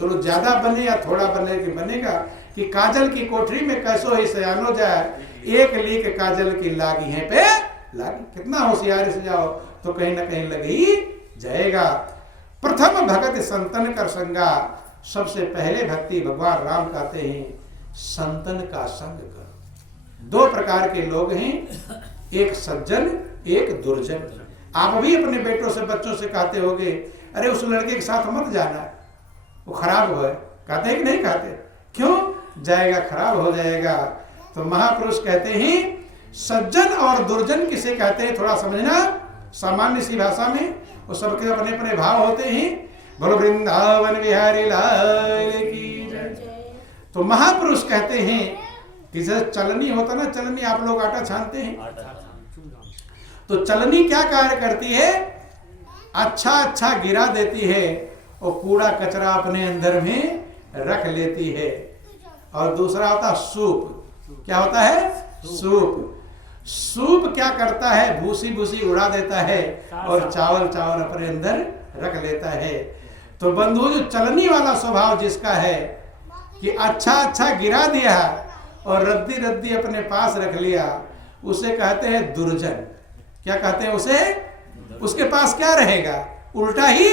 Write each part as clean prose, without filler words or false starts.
चलो ज्यादा बने या थोड़ा बने कि बनेगा कि काजल की कोठरी में कैसो ही सयानो जाए, एक लीक काजल की लागी है पे लागी। कितना होशियारी से जाओ तो कहीं ना कहीं लग ही जाएगा। प्रथम भगत संतन कर संगा, सबसे पहले भक्ति भगवान राम कहते हैं संतन का संग कर। दो प्रकार के लोग हैं, एक सज्जन एक दुर्जन। आप भी अपने बेटों से बच्चों से कहते होगे अरे उस लड़के के साथ मत जाना, वो खराब हो है, कहते हैं कि नहीं कहते? क्यों? जाएगा खराब हो जाएगा। तो महापुरुष कहते हैं सज्जन और दुर्जन किसे कहते हैं थोड़ा समझना, सामान्य सी भाषा में वो सबके अपने अपने भाव होते हैं। बोलो वृंदावन बिहारी लाल की जय। तो महापुरुष कहते हैं कि जैसे चलनी होता ना, चलनी आप लोग आटा छानते हैं, तो चलनी क्या कार्य करती है? अच्छा अच्छा गिरा देती है और कूड़ा कचरा अपने अंदर में रख लेती है। और दूसरा होता है सूप। क्या होता है? सूप। सूप क्या करता है? भूसी भूसी उड़ा देता है और चावल चावल अपने अंदर रख लेता है। तो बंधु जो चलनी वाला स्वभाव जिसका है कि अच्छा अच्छा गिरा दिया और रद्दी रद्दी अपने पास रख लिया, उसे कहते हैं दुर्जन। क्या कहते हैं उसे? उसके पास क्या रहेगा? उल्टा ही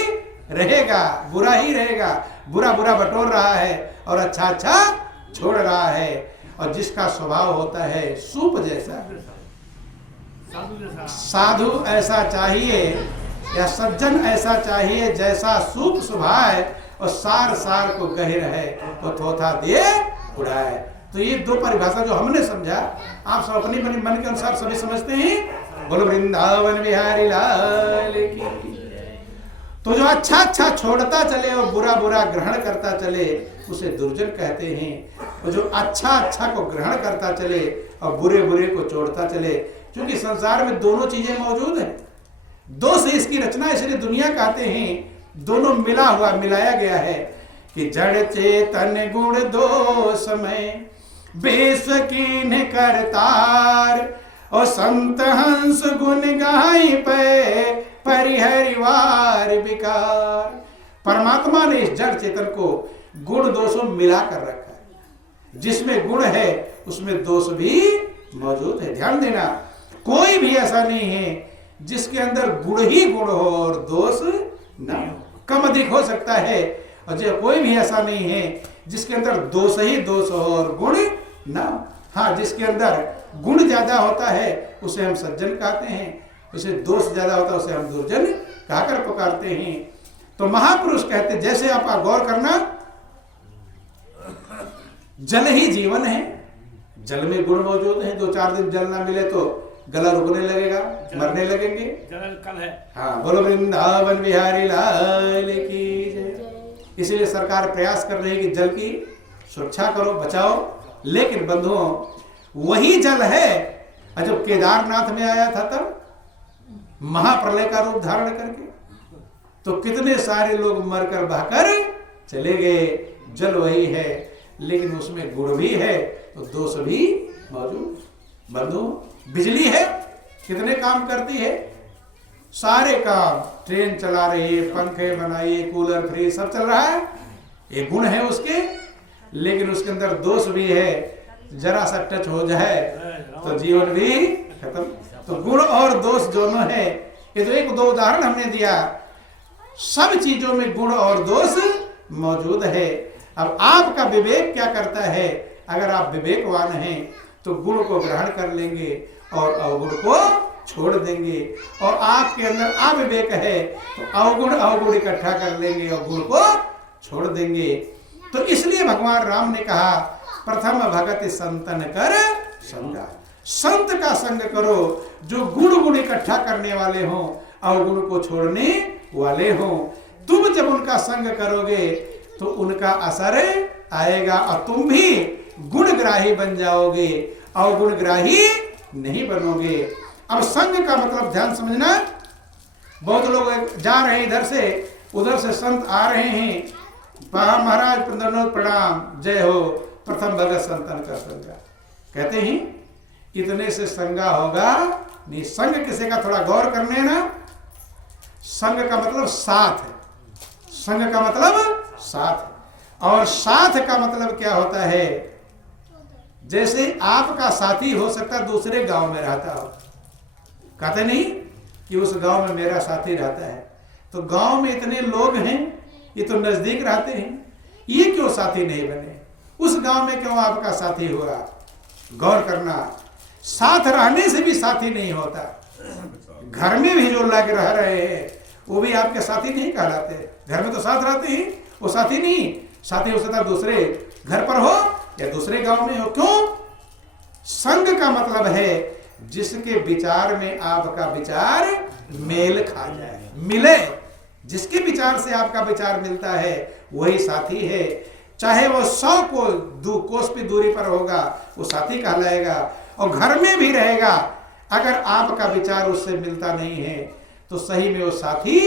रहेगा, बुरा ही रहेगा, बुरा बुरा बटोर रहा है और अच्छा अच्छा छोड़ रहा है। और जिसका स्वभाव होता है सूप जैसा, साधु ऐसा चाहिए या सज्जन ऐसा चाहिए जैसा सूप स्वभाव है और सार सार को गहिर है तो थोथा दिए उड़ाए। तो ये दो परिभाषा जो हमने समझा, आप सब अपनी मन के अनुसार सभी समझते हैं। बोलो वृंदावन बिहारी लाल की। तो जो अच्छा अच्छा छोड़ता चले और बुरा बुरा ग्रहण करता चले उसे दुर्जन कहते हैं। और जो अच्छा अच्छा को ग्रहण करता चले और बुरे बुरे को छोड़ता चले, क्योंकि संसार में दोनों चीजें मौजूद हैं। दो से इसकी रचना, इसलिए दुनिया कहते हैं दोनों मिला हुआ, मिलाया गया है कि जड़ चेतन गुण दो समय बेस कीन करतार और संत हंस गुण गाई पे परिहरिवार विकार। परमात्मा ने इस जड़ चेतन को गुण दोषों मिला कर रखा है। जिसमें गुण है उसमें दोष भी मौजूद है। ध्यान देना, कोई भी ऐसा नहीं है जिसके अंदर गुण ही गुण हो और दोष ना हो। कम अधिक हो सकता है, और जो कोई भी ऐसा नहीं है जिसके अंदर दोष ही दोष हो और गुण ना हो। हाँ, जिसके अंदर गुण ज्यादा होता है उसे हम सज्जन कहते हैं, उसे दोष ज्यादा होता है उसे हम दुर्जन कहकर पुकारते हैं। तो महापुरुष कहते, जैसे आप गौर करना, जल ही जीवन है, जल में गुण मौजूद है। 2-4 दिन जल ना मिले तो गला रुकने लगेगा, मरने लगेंगे। जल कल है। हाँ, बोलो वृंदावन बिहारी लाल की जय। इसीलिए सरकार प्रयास कर रही है कि जल की सुरक्षा करो, बचाओ। लेकिन बंधुओं, वही जल है जब केदारनाथ में आया था तब महाप्रलय का रूप धारण करके, तो कितने सारे लोग मरकर बहकर चले गए। जल वही है, लेकिन उसमें गुण भी है तो दोष भी मौजूद। बंधु, बिजली है, कितने काम करती है? सारे काम, ट्रेन चला रही है, पंखे बनाइए, कूलर फ्रिज सब चल रहा है, ये गुण है उसके। लेकिन उसके अंदर दोष भी है, जरा सा टच हो जाए तो जीवन भी खत्म। तो गुण और दोष दोनों है। ये तो एक दो उदाहरण हमने दिया, सब चीजों में गुण और दोष मौजूद है। अब आपका विवेक क्या करता है? अगर आप विवेकवान हैं तो गुण को ग्रहण कर लेंगे और अवगुण को छोड़ देंगे, और आपके अंदर अविवेक है तो अवगुण अवगुण इकट्ठा कर लेंगे और गुण को छोड़ देंगे। तो इसलिए भगवान राम ने कहा प्रथम भगत संतन कर संगा। संत का संग करो जो गुण गुण इकट्ठा करने वाले हों, अवगुण को छोड़ने वाले हों। तुम जब उनका संग करोगे तो उनका असर आएगा और तुम भी गुणग्राही बन जाओगे, अवगुणग्राही नहीं बनोगे। अब संग का मतलब ध्यान समझना, बहुत लोग जा रहे हैं इधर से उधर से, संत आ रहे हैं, महाराज प्रदंडोत प्रणाम, जय हो, प्रथम भगत संतन का संगा। कहते हैं इतने से संगा होगा नहीं। संग किसी का थोड़ा गौर करने ना, संग का मतलब साथ है। संग का मतलब साथ है। और साथ का मतलब क्या होता है? जैसे आपका साथी हो सकता है दूसरे गांव में रहता हो, कहते नहीं कि उस गांव में मेरा साथी रहता है, तो गांव में इतने लोग हैं, ये तो नजदीक रहते हैं, ये क्यों साथी नहीं बने? उस गांव में क्यों आपका साथी हुआ? गौर करना, साथ रहने से भी साथी नहीं होता। घर में भी जो लग रह रहे हैं वो भी आपके साथी नहीं कहलाते। घर में तो साथ रहते हैं, वो साथी नहीं। साथी हो सकता दूसरे घर पर हो या दूसरे गांव में हो। क्यों? संग का मतलब है जिसके विचार में आपका विचार मेल खा जाए, मिले। जिसके विचार से आपका विचार मिलता है वही साथी है। चाहे वो 100 कोस की दूरी पर होगा, वो साथी कहलाएगा। और घर में भी रहेगा, अगर आपका विचार उससे मिलता नहीं है तो सही में वो साथी।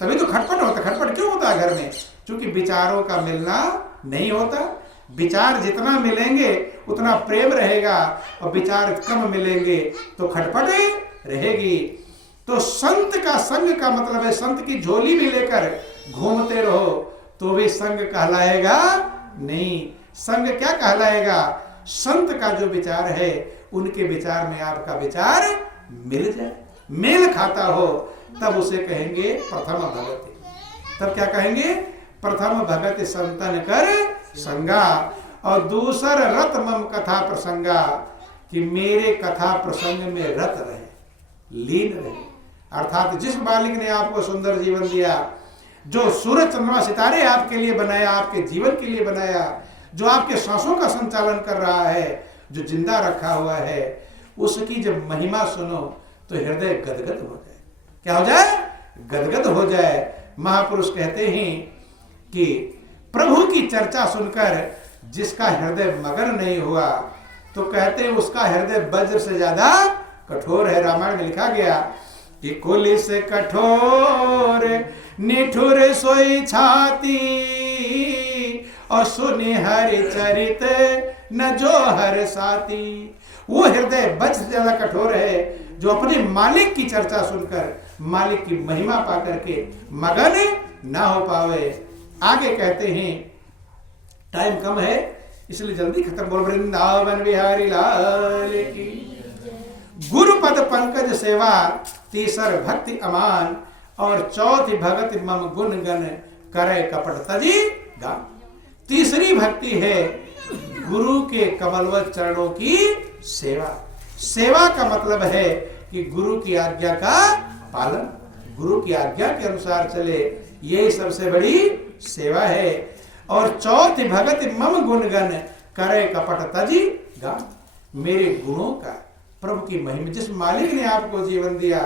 तभी तो खटपट होता। खटपट क्यों होता है घर में? क्योंकि विचारों का मिलना नहीं होता। विचार जितना मिलेंगे उतना प्रेम रहेगा, और विचार कम मिलेंगे तो खटपट रहेगी। तो संत का संग का मतलब है संत की झोली भी लेकर घूमते रहो तो भी संग कहलाएगा नहीं। संग क्या कहलाएगा? संत का जो विचार है उनके विचार में आपका विचार मिल जाए, मेल खाता हो, तब उसे कहेंगे प्रथम भगति। तब क्या कहेंगे? प्रथम भगति संतन कर संगा। और दूसर रत मम कथा प्रसंगा, कि मेरे कथा प्रसंग में रत रहे, लीन रहे। अर्थात जिस मालिक ने आपको सुंदर जीवन दिया, जो सूरज चंद्रमा सितारे आपके लिए बनाया, आपके जीवन के लिए बनाया, जो आपके सांसों का संचालन कर रहा है, जो जिंदा रखा हुआ है, उसकी जब महिमा सुनो तो हृदय गदगद हो जाए। क्या हो जाए? गदगद हो जाए। महापुरुष कहते हैं कि प्रभु की चर्चा सुनकर जिसका हृदय मगन नहीं हुआ, तो कहते हैं उसका हृदय वज्र से ज्यादा कठोर है। रामायण में लिखा गया कि कुल से कठोर निठुर सोई छाती, और सुनि हरि चरित न जो हर साथी। वो हृदय वज्र से ज्यादा कठोर है जो अपने मालिक की चर्चा सुनकर, मालिक की महिमा पा करके मगन ना हो पावे। आगे कहते हैं, टाइम कम है इसलिए जल्दी खत्म। बोल वृंदावन बिहारी लाल की। गुरुपद पंकज सेवा, तीसर भक्ति अमान, और चौथी भगति मम गुण गण करे कपट तजी गा। तीसरी भक्ति है गुरु के कमलवत चरणों की सेवा। सेवा का मतलब है कि गुरु की आज्ञा का पालन, गुरु की आज्ञा के अनुसार चले, यही सबसे बड़ी सेवा है। और चौथी भगति मम गुण गण करे कपट तजी गा। मेरे गुणों का, प्रभु की महिमा, जिस मालिक ने आपको जीवन दिया,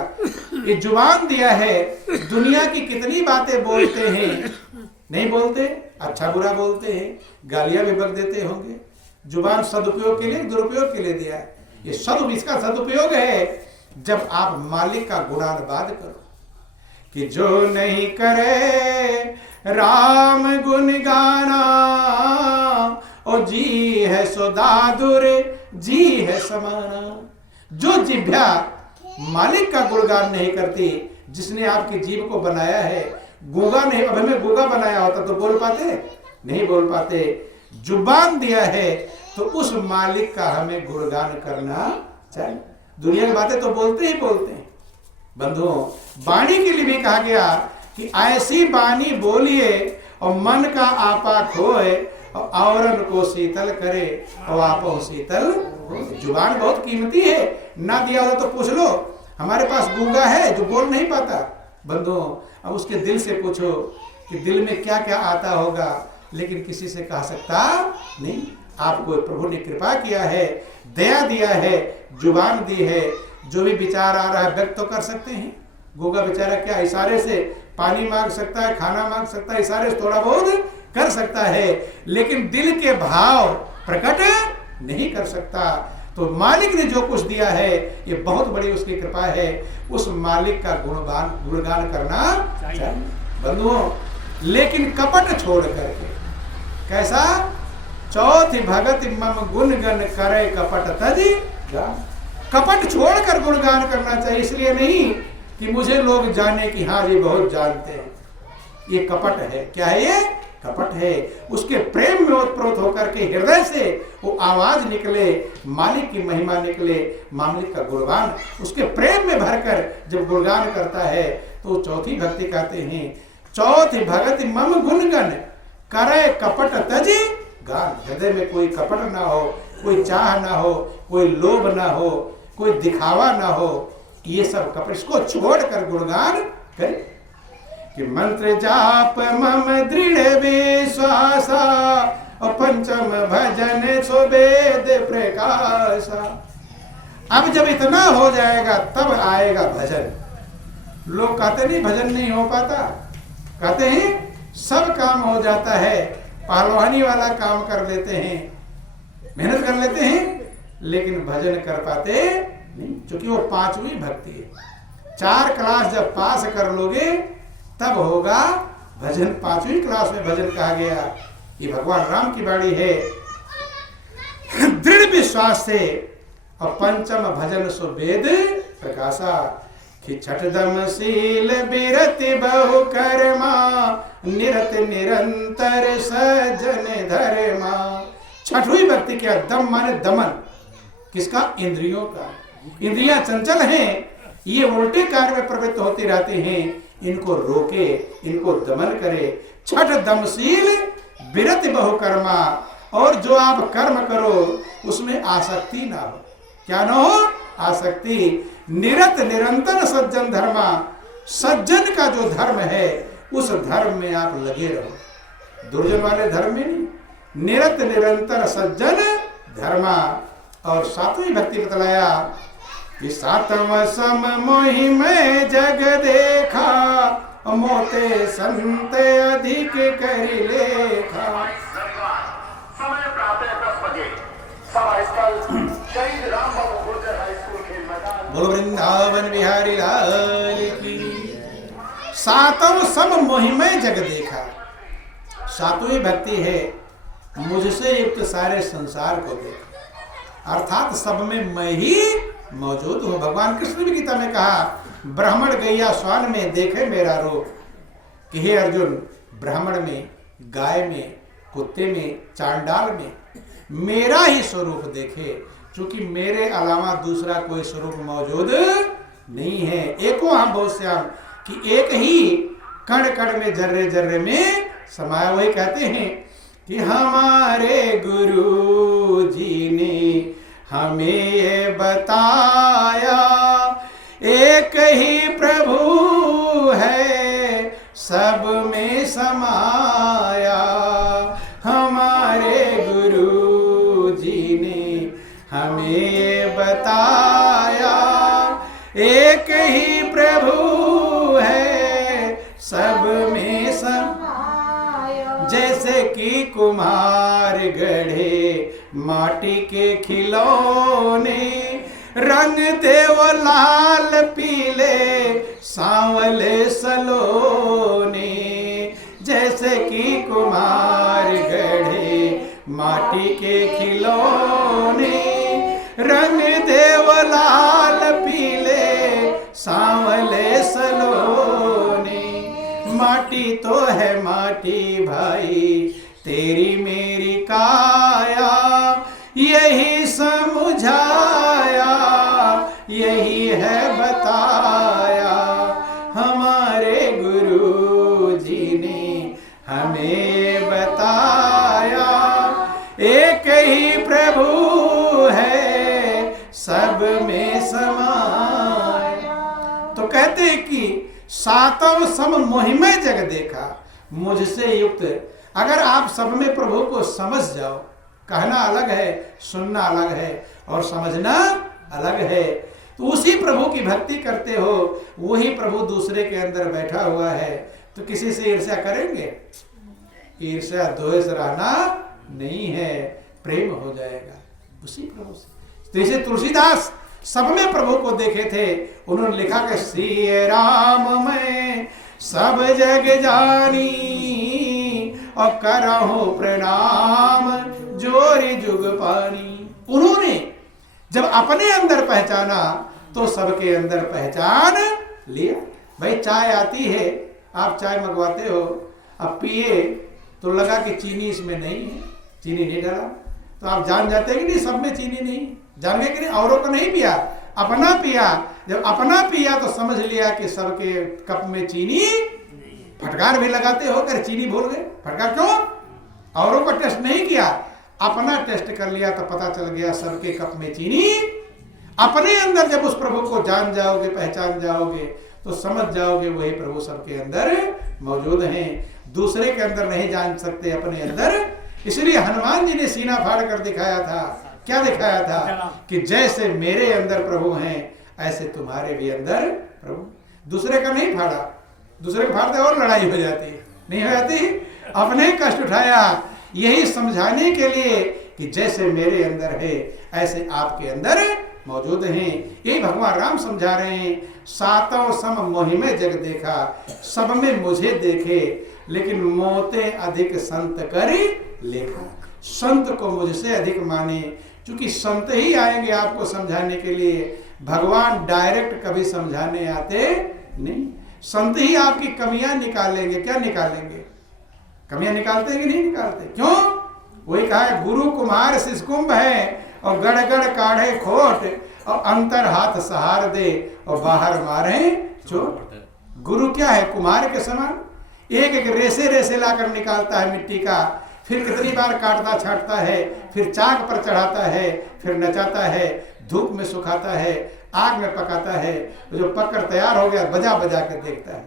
ये जुबान दिया है, दुनिया की कितनी बातें बोलते हैं, नहीं बोलते, अच्छा बुरा बोलते हैं, गालियां भी बक देते होंगे। जुबान सदुपयोग के लिए, दुरुपयोग के लिए दिया है। ये इसका सदुपयोग है जब आप मालिक का गुणानुवाद करो कि जो नहीं करे राम गुण गाना, और जी है सो दादुर जी है समाना। जो जिभ्या मालिक का गुणगान नहीं करती, जिसने आपकी जीभ को बनाया है, गूंगा नहीं, अब हमें गूंगा बनाया होता तो बोल पाते? नहीं बोल पाते। जुबान दिया है तो उस मालिक का हमें गुणगान करना चाहिए। दुनिया की बातें तो बोलते ही बोलते हैं। बंधुओं, वाणी के लिए भी कहा गया कि ऐसी वाणी बोलिए और मन का आपा खोए, और आवरण को शीतल करे और आपो शीतल। जुबान बहुत कीमती है, ना दिया हो तो पूछ लो। हमारे पास गूंगा है जो बोल नहीं पाता। बंधुओं, अब उसके दिल से पूछो कि दिल में क्या क्या आता होगा, लेकिन किसी से कह सकता नहीं। आपको प्रभु ने कृपा किया है, दया दिया है, जुबान दी है, जो भी विचार आ रहा है व्यक्त तो कर सकते हैं। गूंगा बेचारा क्या इशारे से पानी मांग सकता है, खाना मांग सकता है, इशारे से थोड़ा बहुत कर सकता है, लेकिन दिल के भाव प्रकट नहीं कर सकता। तो मालिक ने जो कुछ दिया है ये बहुत बड़ी उसकी कृपा है। उस मालिक का गुणगान करना चाहिए बंधुओं, लेकिन कपट छोड़ करके। कैसा? चौथी भगति मम गुण गण करे कपट तजी गा। कपट छोड़कर गुणगान करना चाहिए, इसलिए नहीं कि मुझे लोग जाने कि हाँ ये बहुत जानते हैं। ये कपट है। क्या है ये? कपट है। उसके प्रेम में ओतप्रोत होकर के हृदय से वो आवाज निकले, मालिक की महिमा निकले, मालिक का गुणगान उसके प्रेम में भरकर जब गुणगान करता है तो चौथी भक्ति कहते हैं, चौथी भगति मम गुणगन करे कपट तजी गान। हृदय में कोई कपट ना हो, कोई चाह ना हो, कोई लोभ ना हो, कोई दिखावा ना हो, ये सब कपट, इसको छोड़कर गुणगान करे। कि मंत्र जाप मम दृढ़ विश्वासा और पंचम भजन सो वेद प्रकाशा। अब जब इतना हो जाएगा तब आएगा भजन। लोग कहते नहीं भजन नहीं हो पाता, कहते हैं सब काम हो जाता है, पहलवानी वाला काम कर लेते हैं, मेहनत कर लेते हैं, लेकिन भजन कर पाते नहीं, क्योंकि वो पांचवी भक्ति है। 4 क्लास जब पास कर लोगे तब होगा भजन। 5वीं क्लास में भजन कहा गया। ये भगवान राम की बाणी है। दृढ़ विश्वास से और पंचम भजन सो वेद प्रकाशा। कि छठ दम शील बिरति बहु कर्मा निरत निरंतर सज्जन धर्मा। छठवीं भक्ति क्या? दम माने दमन, किसका? इंद्रियों का। इंद्रियां चंचल हैं, ये उल्टे कार्य में प्रवृत्त होती रहती हैं, इनको रोके, इनको दमन करे। छठ दमशील बिरति बहु कर्मा। और जो आप कर्म करो उसमें आसक्ति ना हो। क्या ना हो? आसक्ति। निरत निरंतर सज्जन धर्मा। सज्जन का जो धर्म है उस धर्म में आप लगे रहो, दुर्जन वाले धर्म में नहीं। निरत निरंतर सज्जन धर्मा। और 7वीं भक्ति बतलाया कि सातम सम मोहि में जग देखा मोते संत अधिक करि लेखा। समय प्रातः 10 बजे सभा स्थल शहीद राम बाबू गुर्जर हाई स्कूल खेल मैदान। बोलो वृंदावन बिहारी लाल की। सातम सम मोहि में जग देखा। 7वीं भक्ति है मुझसे युक्त सारे संसार को देखा, अर्थात सब में मैं ही मौजूद हूं। भगवान कृष्ण भी गीता में कहा, ब्राह्मण गैया स्वान में देखे मेरा रूप। कि हे अर्जुन, ब्राह्मण में, गाय में, कुत्ते में, चांडाल में मेरा ही स्वरूप देखे, क्योंकि मेरे अलावा दूसरा कोई स्वरूप मौजूद नहीं है। एको हम बहुत श्याम, कि एक ही कण कण में, जर्रे जर्रे में समाया। वही कहते हैं कि हमारे गुरु जी ने हमें ये बताया, एक ही प्रभु है सब में समाया। हमारे गुरु जी ने हमें ये बताया, एक ही प्रभु है सब में समाया। जैसे कि कुम्हार गढ़े माटी के खिलौने, रंग देव लाल पीले सांवले सलोने। जैसे कि कुम्हार गढ़े माटी के खिलौने, रंग देव लाल पीले सांवले सलोने। माटी तो है माटी भाई, तेरी मेरी काया, यही समझाया, यही है बताया। हमारे गुरु जी ने हमें बताया, एक ही प्रभु है सब में समाया। तो कहते हैं कि सातम सम मोहि में जग देखा, मुझसे युक्त। अगर आप सब में प्रभु को समझ जाओ, कहना अलग है, सुनना अलग है और समझना अलग है, तो उसी प्रभु की भक्ति करते हो, वही प्रभु दूसरे के अंदर बैठा हुआ है, तो किसी से ईर्ष्या करेंगे? ईर्ष्या द्वेष रहना नहीं है, प्रेम हो जाएगा उसी प्रभु से। जैसे तुलसीदास सब में प्रभु को देखे थे, उन्होंने लिखा कि श्री राम मैं सब जग जानी और करहु प्रणाम जोरी जुग पानी। उन्होंने जब अपने अंदर पहचाना तो सबके अंदर पहचान लिया। भाई चाय आती है, आप चाय मंगवाते हो, अब पिए तो लगा कि चीनी इसमें नहीं है, चीनी नहीं डाला, तो आप जान जाते हैं कि नहीं सब में चीनी नहीं, जान गए कि नहीं, औरों को नहीं पिया, अपना पिया। जब अपना पिया तो समझ लिया कि सबके कप में चीनी, फटकार भी लगाते हो कर चीनी भूल गए, फटकार क्यों? औरों को टेस्ट नहीं किया, अपना टेस्ट कर लिया तो पता चल गया सबके कप में चीनी। अपने अंदर जब उस प्रभु को जान जाओगे, पहचान जाओगे, तो समझ जाओगे वही प्रभु सबके अंदर मौजूद हैं, दूसरे के अंदर नहीं जान सकते, अपने अंदर। इसलिए हनुमान जी ने सीना फाड़ कर दिखाया था, क्या दिखाया था? कि जैसे मेरे अंदर प्रभु हैं ऐसे तुम्हारे भी अंदर प्रभु। दूसरे का नहीं फाड़ा, दूसरे को फाड़ते और लड़ाई हो जाती, नहीं हो जाती, अपने कष्ट उठाया यही समझाने के लिए कि जैसे मेरे अंदर है ऐसे आपके अंदर मौजूद हैं। यही भगवान राम समझा रहे हैं, सातों सम मोहि में जग देखा, सब में मुझे देखे, लेकिन मोते अधिक संत करी लेखा। संत को मुझसे अधिक माने, क्योंकि संत ही आएंगे आपको समझाने के लिए, भगवान डायरेक्ट कभी समझाने आते नहीं। संत ही आपकी कमियां निकालेंगे। क्या निकालेंगे? कमियां निकालते हैं कि नहीं निकालते? क्यों? वही कहा है, गुरु कुम्हार शिशकुंभ है, और गड़ गड़ काढ़े खोट, और अंतर हाथ सहार दे, और बाहर मारे चोट। गुरु क्या है? कुम्हार के समान, एक एक रेसे रेसे लाकर निकालता है मिट्टी का, फिर कितनी बार काटता छाटता है, फिर चाक पर चढ़ाता है, फिर नचाता है, धूप में सुखाता है, आग में पकाता है। तो जो पककर तैयार हो गया बजा बजा कर देखता है,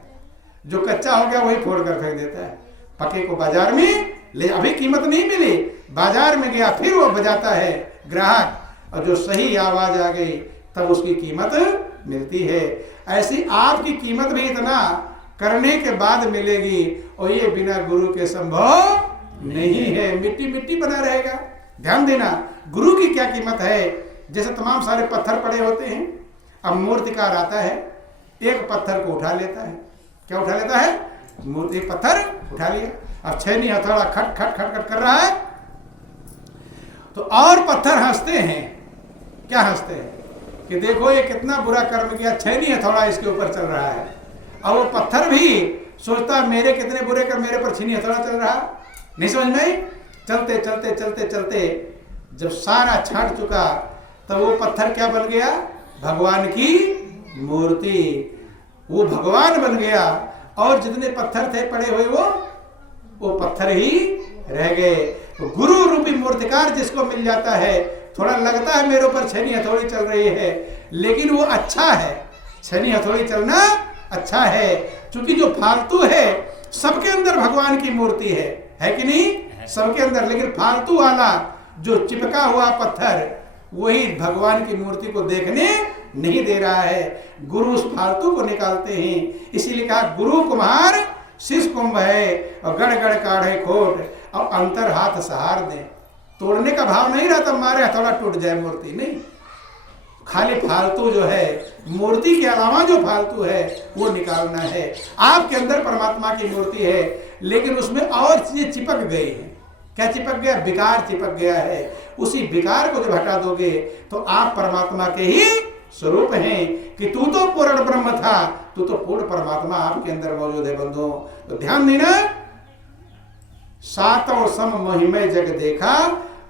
जो कच्चा हो गया वही फोड़ कर फेंक देता है। पके को बाजार में ले, अभी कीमत नहीं मिली, बाजार में गया फिर वो बजाता है ग्राहक, और जो सही आवाज आ गई तब उसकी कीमत मिलती है। ऐसी आपकी कीमत भी इतना करने के बाद मिलेगी, और ये बिना गुरु के संभव नहीं है, मिट्टी मिट्टी बना रहेगा। ध्यान देना, गुरु की क्या कीमत है। जैसे तमाम सारे पत्थर पड़े होते हैं, अब मूर्तिकार आता है, एक पत्थर को उठा लेता है। क्या उठा लेता है? मूर्ति पत्थर उठा लिया, अब छेनी हथौड़ा खट खट खट खट कर रहा है, तो और पत्थर हंसते हैं। क्या हंसते हैं? कि देखो ये कितना बुरा कर्म किया, छेनी हथौड़ा इसके ऊपर चल रहा है। और वो पत्थर भी सोचता मेरे कितने बुरे कर, मेरे पर छेनी हथौड़ा चल रहा। नहीं समझ में? चलते चलते चलते चलते जब सारा छाट चुका, तब वो पत्थर क्या बन गया? भगवान की मूर्ति। वो भगवान बन गया, और जितने पत्थर थे पड़े हुए वो पत्थर ही रह गए। तो गुरु रूपी मूर्तिकार जिसको मिल जाता है, थोड़ा लगता है मेरे ऊपर छेनी हथौड़ी चल रही है, लेकिन वो अच्छा है, छेनी हथौड़ी चलना अच्छा है। क्योंकि जो फालतू है, सबके अंदर भगवान की मूर्ति है कि नहीं? सबके अंदर, लेकिन फालतू वाला जो चिपका हुआ पत्थर, वही भगवान की मूर्ति को देखने नहीं दे रहा है। गुरु उस फालतू को निकालते हैं। इसीलिए कहा, गुरु कुम्हार शिशकुंभ है, और गड़ गड़ काढ़े खोट, और अंतर हाथ सहार दे। तोड़ने का भाव नहीं रहता, मारे हथौड़ा टूट जाए मूर्ति, नहीं। खाली फालतू जो है, मूर्ति के अलावा जो फालतू है वो निकालना है। आपके अंदर परमात्मा की मूर्ति है, लेकिन उसमें और चीजें चिपक गई हैं। क्या चिपक गया? विकार चिपक गया है। उसी विकार को जब हटा दोगे तो आप परमात्मा के ही स्वरूप हैं। कि तू तो पूर्ण ब्रह्म था, तू तो पूर्ण परमात्मा आपके अंदर मौजूद है बंधुओं। तो ध्यान देना, सातों सम मोहि में जग देखा,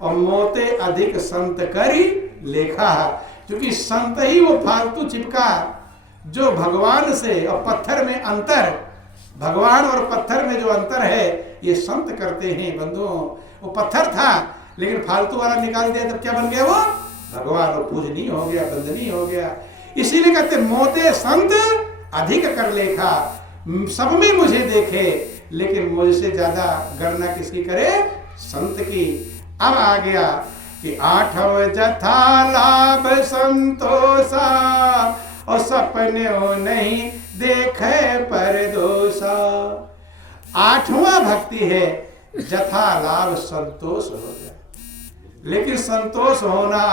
और मोते अधिक संत करी लेखा। क्योंकि संत ही वो फालतू चिपका जो भगवान से और पत्थर में अंतर, भगवान और पत्थर में जो अंतर है ये संत करते हैं बंधुओं। वो पत्थर था, लेकिन फालतू वाला निकाल दिया, तब क्या बन गया? वो भगवान, और पूजनीय हो गया, वंदनीय हो गया। इसीलिए कहते मोते संत अधिक कर लेखा, सब में मुझे देखे, लेकिन मुझसे ज्यादा गणना किसकी करे? संत की। अब आ गया कि आठव जथा लाभ संतोषा, और सपने नहीं देखे पर दोषा। आठवां भक्ति है जथा लाभ संतोष हो जाए, लेकिन संतोष होना